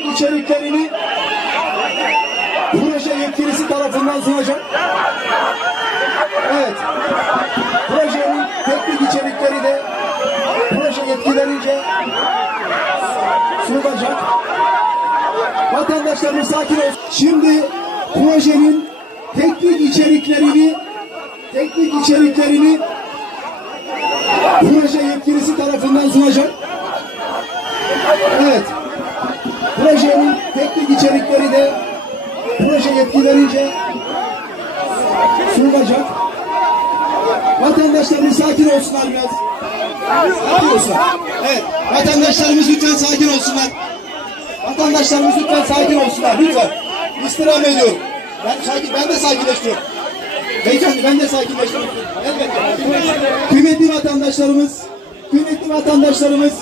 içeriklerini proje yetkilisi tarafından sunacak. Evet. Projenin teknik içerikleri de proje yetkililerince sunulacak. Vatandaşlarımız sakin olsun. Şimdi projenin teknik içeriklerini teknik içeriklerini proje yetkilisi tarafından sunacak. Evet. Projenin teknik içerikleri de proje yetkililerince sunulacak. Vatandaşlarımız sakin olsunlar biraz. Sakin olsunlar. Evet. Vatandaşlarımız lütfen sakin olsunlar. Vatandaşlarımız lütfen sakin olsunlar. Lütfen. İstirham ediyorum. Ben, sakin, ben de sakinleştiriyorum. Beyefendi ben de sakinleştiriyorum. Elbette. Kıymetli vatandaşlarımız, kıymetli vatandaşlarımız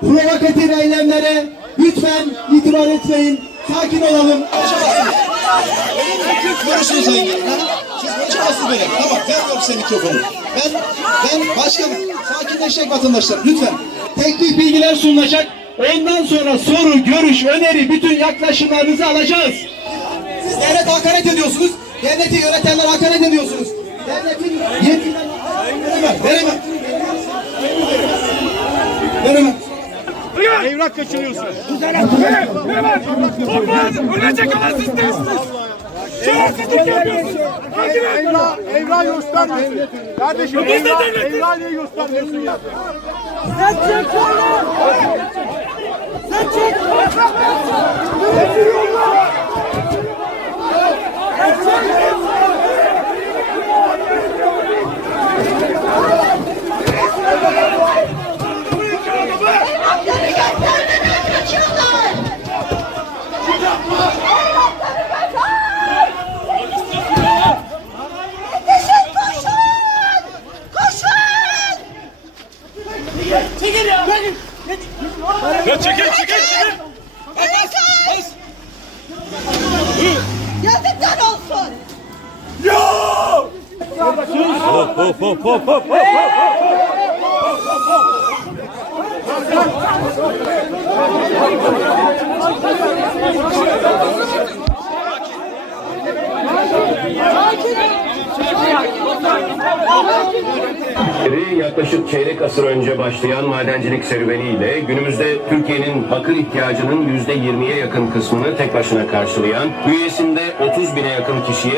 provokatif eylemlere lütfen itibar etmeyin. Sakin olalım. Görüşürüz Genel. Siz konuşamazsınız böyle. Tamam vermiyorum size mikrofonu. Ben, ben başkanım. Sakinleşecek vatandaşlar lütfen. Teknik bilgiler sunulacak. Ondan sonra soru, görüş, öneri, bütün yaklaşımlarınızı alacağız. Siz devlete hakaret ediyorsunuz. Devleti yönetenler hakaret ediyorsunuz. Devletin yetkilerini veremem. Veremem. Evrak kaçırıyorsun. Ne var? Olmaz. Ölecek ama siz değilsiniz. Şerefsizlik yapıyorsunuz. Evra, evra göstermiyorsun. Kardeşim evra, evra niye göstermiyorsun ya? Sen çek oğlum! Sen çek! Evlatları Ya çekil çekil çekil. Bırakın. Yazıklar olsun. Yaklaşık çeyrek asır önce başlayan madencilik serüveniyle günümüzde Türkiye'nin bakır ihtiyacının %20'ye yakın kısmını tek başına karşılayan, bünyesinde 30 bine yakın kişiye